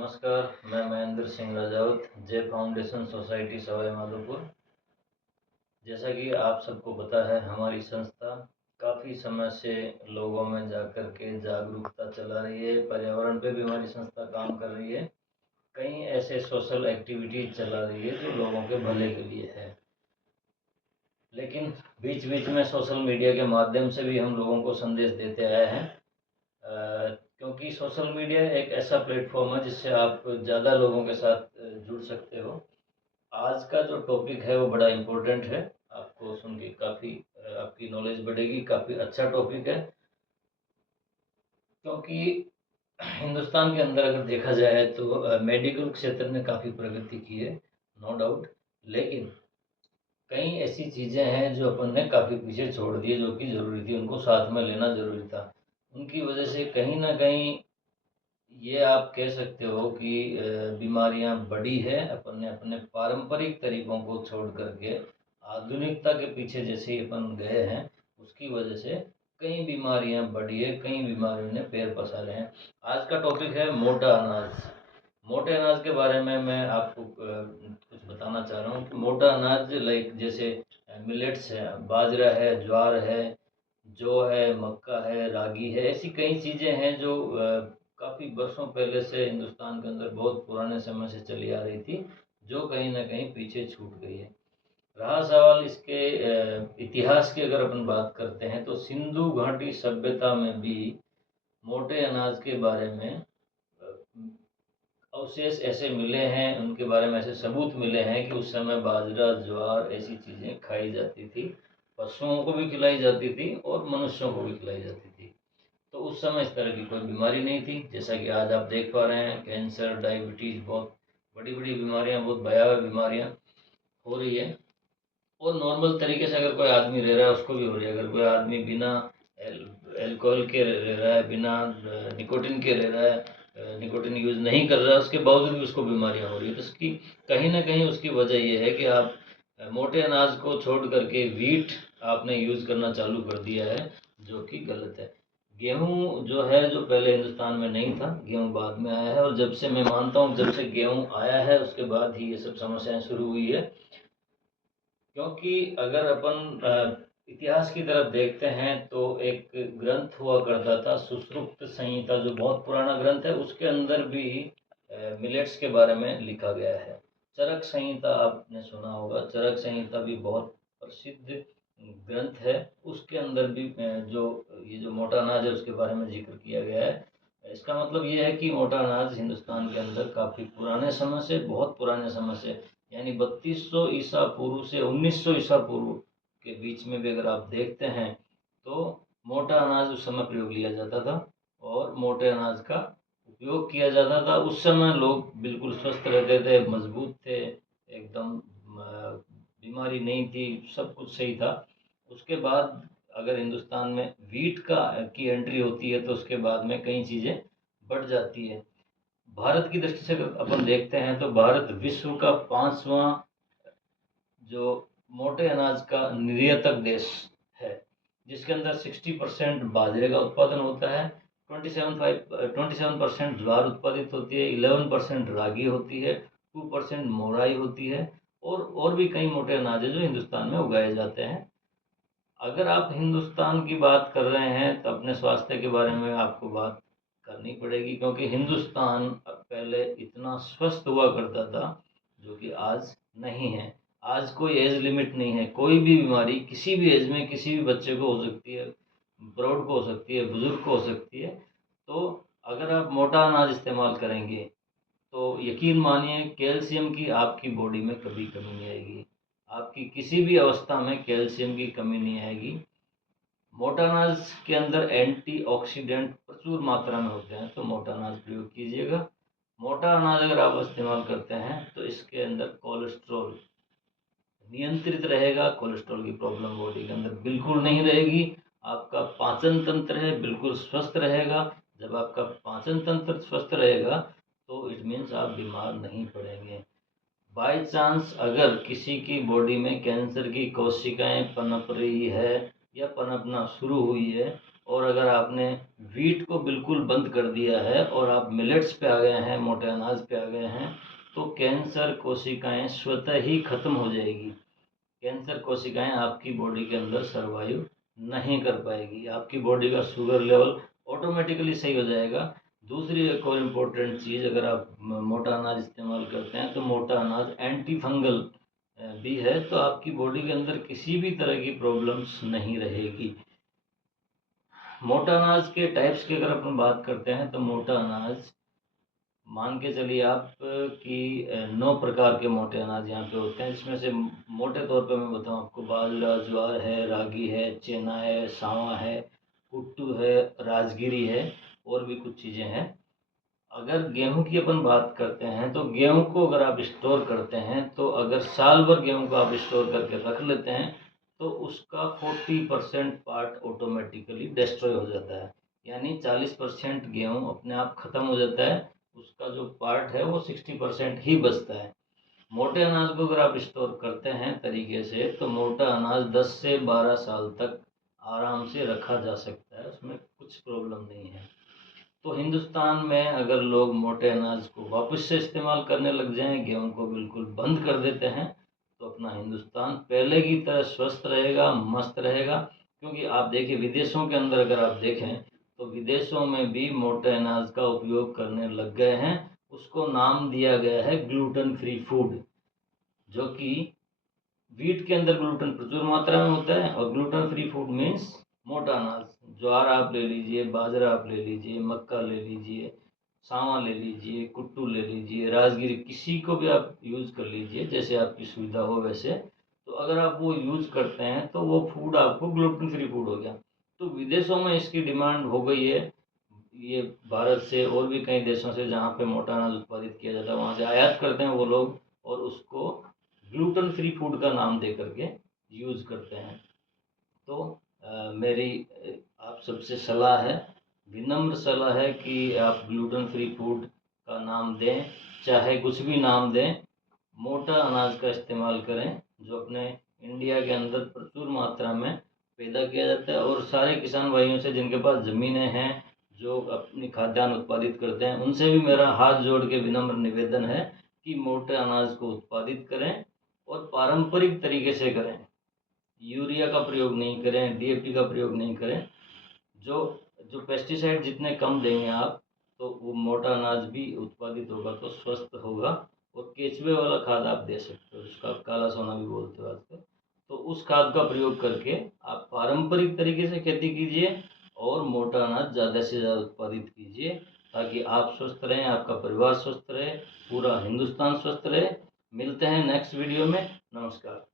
नमस्कार, मैं महेंद्र सिंह राजावत, जय फाउंडेशन सोसाइटी सवाई माधोपुर। जैसा कि आप सबको पता है, हमारी संस्था काफ़ी समय से लोगों में जाकर के जागरूकता चला रही है। पर्यावरण पे भी हमारी संस्था काम कर रही है। कई ऐसे सोशल एक्टिविटीज चला रही है जो लोगों के भले के लिए है। लेकिन बीच बीच में सोशल मीडिया के माध्यम से भी हम लोगों को संदेश देते आए हैं, क्योंकि सोशल मीडिया एक ऐसा प्लेटफॉर्म है जिससे आप ज़्यादा लोगों के साथ जुड़ सकते हो। आज का जो टॉपिक है वो बड़ा इम्पोर्टेंट है। आपको सुन के काफ़ी आपकी नॉलेज बढ़ेगी। काफ़ी अच्छा टॉपिक है, क्योंकि हिंदुस्तान के अंदर अगर देखा जाए तो मेडिकल क्षेत्र ने काफ़ी प्रगति की है, नो डाउट। लेकिन कई ऐसी चीज़ें हैं जो अपन ने काफ़ी पीछे छोड़ दी, जो कि ज़रूरी थी, उनको साथ में लेना ज़रूरी था। उनकी वजह से कहीं ना कहीं ये आप कह सकते हो कि बीमारियां बढ़ी है। अपन ने अपने पारंपरिक तरीकों को छोड़ करके आधुनिकता के पीछे जैसे ही अपन गए हैं, उसकी वजह से कई बीमारियां बढ़ी है, कई बीमारियों ने पैर पसारे हैं। आज का टॉपिक है मोटा अनाज। मोटे अनाज के बारे में मैं आपको कुछ बताना चाह रहा हूँ कि मोटा अनाज लाइक जैसे मिलेट्स है, बाजरा है, ज्वार है, जौ है, मक्का है, रागी है। ऐसी कई चीज़ें हैं जो काफ़ी वर्षों पहले से हिंदुस्तान के अंदर बहुत पुराने समय से चली आ रही थी, जो कहीं ना कहीं पीछे छूट गई है। रहा सवाल इसके इतिहास की, अगर अपन बात करते हैं तो सिंधु घाटी सभ्यता में भी मोटे अनाज के बारे में अवशेष ऐसे मिले हैं, उनके बारे में ऐसे सबूत मिले हैं कि उस समय बाजरा, ज्वार ऐसी चीज़ें खाई जाती थी। पशुओं को भी खिलाई जाती थी और मनुष्यों को भी खिलाई जाती थी। तो उस समय इस तरह की कोई बीमारी नहीं थी। जैसा कि आज आप देख पा रहे हैं, कैंसर, डायबिटीज़, बहुत बड़ी बड़ी बीमारियां, बहुत भयावह बीमारियां हो रही है। और नॉर्मल तरीके से अगर कोई आदमी रह रहा है उसको भी हो रही है। अगर कोई आदमी बिना अल्कोहल के रह रहा है, बिना निकोटिन के रह रहा है, निकोटिन यूज़ नहीं कर रहा है, उसके बावजूद भी उसको बीमारियां हो रही है। तो उसकी कहीं ना कहीं उसकी वजह ये है कि आप मोटे अनाज को छोड़ करके वीट आपने यूज़ करना चालू कर दिया है, जो कि गलत है। गेहूँ जो है, जो पहले हिंदुस्तान में नहीं था, गेहूँ बाद में आया है। और जब से, मैं मानता हूँ, जब से गेहूँ आया है उसके बाद ही ये सब समस्याएं शुरू हुई है। क्योंकि अगर अपन इतिहास की तरफ देखते हैं तो एक ग्रंथ हुआ करता था, सुश्रुत संहिता, जो बहुत पुराना ग्रंथ है, उसके अंदर भी मिलेट्स के बारे में लिखा गया है। चरक संहिता आपने सुना होगा, चरक संहिता भी बहुत प्रसिद्ध ग्रंथ है। उसके अंदर भी जो ये जो मोटा अनाज है उसके बारे में जिक्र किया गया है। इसका मतलब ये है कि मोटा अनाज हिंदुस्तान के अंदर काफ़ी पुराने समय से, बहुत पुराने समय से, यानी 3200 ईसा पूर्व से 1900 ईसा पूर्व के बीच में भी अगर आप देखते हैं तो मोटा अनाज उस समय प्रयोग लिया जाता था और मोटे अनाज का उपयोग किया जाता था। उस समय लोग बिल्कुल स्वस्थ रहते थे, मजबूत थे, एकदम बीमारी नहीं थी, सब कुछ सही था। उसके बाद अगर हिंदुस्तान में वीट की एंट्री होती है तो उसके बाद में कई चीज़ें बढ़ जाती है। भारत की दृष्टि से अगर अपन देखते हैं तो भारत विश्व का 5वां जो मोटे अनाज का निर्यातक देश है, जिसके अंदर 60% बाजरे का उत्पादन होता है, 27% ज्वार उत्पादित होती है, 11% रागी होती है, 2% मोराई होती है, और भी कई मोटे अनाज है जो हिंदुस्तान में उगाए जाते हैं। अगर आप हिंदुस्तान की बात कर रहे हैं तो अपने स्वास्थ्य के बारे में आपको बात करनी पड़ेगी, क्योंकि हिंदुस्तान पहले इतना स्वस्थ हुआ करता था, जो कि आज नहीं है। आज कोई एज लिमिट नहीं है। कोई भी बीमारी किसी भी एज में किसी भी बच्चे को हो सकती है, प्रौढ़ को हो सकती है, बुजुर्ग को हो सकती है। तो अगर आप मोटा अनाज इस्तेमाल करेंगे तो यकीन मानिए, कैल्शियम की आपकी बॉडी में कभी कमी नहीं आएगी। आपकी किसी भी अवस्था में कैल्शियम की कमी नहीं आएगी। मोटा अनाज के अंदर एंटीऑक्सीडेंट प्रचुर मात्रा में होते हैं, तो मोटा अनाज प्रयोग कीजिएगा। मोटा अनाज अगर आप इस्तेमाल करते हैं तो इसके अंदर कोलेस्ट्रॉल नियंत्रित रहेगा। कोलेस्ट्रॉल की प्रॉब्लम बॉडी के अंदर बिल्कुल नहीं रहेगी। आपका पाचन तंत्र है बिल्कुल स्वस्थ रहेगा। जब आपका पाचन तंत्र स्वस्थ रहेगा तो इट मीन्स आप बीमार नहीं पड़ेंगे। बाय चांस अगर किसी की बॉडी में कैंसर की कोशिकाएं पनप रही है या पनपना शुरू हुई है और अगर आपने वीट को बिल्कुल बंद कर दिया है और आप मिलेट्स पे आ गए हैं, मोटे अनाज पे आ गए हैं, तो कैंसर कोशिकाएं स्वतः ही खत्म हो जाएगी। कैंसर कोशिकाएं आपकी बॉडी के अंदर सर्वाइव नहीं कर पाएगी, आपकी बॉडी का शुगर लेवल ऑटोमेटिकली सही हो जाएगा। दूसरी एक और इम्पोर्टेंट चीज़, अगर आप मोटा अनाज इस्तेमाल करते हैं तो मोटा अनाज एंटी फंगल भी है, तो आपकी बॉडी के अंदर किसी भी तरह की प्रॉब्लम्स नहीं रहेगी। मोटा अनाज के टाइप्स की अगर अपन बात करते हैं तो मोटा अनाज मान के चलिए आप कि 9 प्रकार के मोटे अनाज यहाँ पे होते हैं, जिसमें से मोटे तौर पे मैं बताऊँ आपको, बाजरा, ज्वार है, रागी है, चना है, सावा है, कुट्टू है, राजगिरी है, और भी कुछ चीज़ें हैं। अगर गेहूं की अपन बात करते हैं तो गेहूं को अगर आप स्टोर करते हैं, तो अगर साल भर गेहूं को आप स्टोर करके रख लेते हैं तो उसका 40% पार्ट ऑटोमेटिकली डिस्ट्रॉय हो जाता है, यानी 40% गेहूं अपने आप खत्म हो जाता है, उसका जो पार्ट है वो 60% ही बचता है। मोटे अनाज को अगर आप स्टोर करते हैं तरीके से, तो मोटा अनाज 10 से 12 साल तक आराम से रखा जा सकता है, उसमें कुछ प्रॉब्लम नहीं है। तो हिंदुस्तान में अगर लोग मोटे अनाज को वापस से इस्तेमाल करने लग जाएं, गेहूं को बिल्कुल बंद कर देते हैं, तो अपना हिंदुस्तान पहले की तरह स्वस्थ रहेगा, मस्त रहेगा। क्योंकि आप देखिए विदेशों के अंदर अगर आप देखें तो विदेशों में भी मोटे अनाज का उपयोग करने लग गए हैं। उसको नाम दिया गया है ग्लूटेन फ्री फूड, जो कि वीट के अंदर ग्लूटेन प्रचुर मात्रा में होता है, और ग्लूटेन फ्री फूड मीन्स मोटा अनाज। ज्वार आप ले लीजिए, बाजरा आप ले लीजिए, मक्का ले लीजिए, सावा ले लीजिए, कुट्टू ले लीजिए, राजगिरी, किसी को भी आप यूज़ कर लीजिए जैसे आपकी सुविधा हो वैसे। तो अगर आप वो यूज़ करते हैं तो वो फूड आपको ग्लूटेन फ्री फूड हो गया। तो विदेशों में इसकी डिमांड हो गई है, ये भारत से और भी कई देशों से जहाँ पे मोटा अनाज उत्पादित किया जाता है वहाँ से आयात करते हैं वो लोग, और उसको ग्लूटेन फ्री फूड का नाम दे करके यूज़ करते हैं। तो मेरी आप सबसे सलाह है, विनम्र सलाह है कि आप ग्लूटेन फ्री फूड का नाम दें, चाहे कुछ भी नाम दें, मोटा अनाज का इस्तेमाल करें, जो अपने इंडिया के अंदर प्रचुर मात्रा में पैदा किया जाता है। और सारे किसान भाइयों से जिनके पास ज़मीनें हैं, जो अपनी खाद्यान्न उत्पादित करते हैं, उनसे भी मेरा हाथ जोड़ के विनम्र निवेदन है कि मोटे अनाज को उत्पादित करें और पारंपरिक तरीके से करें। यूरिया का प्रयोग नहीं करें, डीएपी का प्रयोग नहीं करें। जो जो पेस्टिसाइड जितने कम देंगे आप, तो वो मोटा अनाज भी उत्पादित होगा तो स्वस्थ होगा। और केचुए वाला खाद आप दे सकते हो, जिसको आप काला सोना भी बोलते हो आजकल। तो उस खाद का प्रयोग करके आप पारंपरिक तरीके से खेती कीजिए और मोटा अनाज ज़्यादा से ज़्यादा उत्पादित कीजिए, ताकि आप स्वस्थ रहें, आपका परिवार स्वस्थ रहे, पूरा हिंदुस्तान स्वस्थ रहे। मिलते हैं नेक्स्ट वीडियो में। नमस्कार।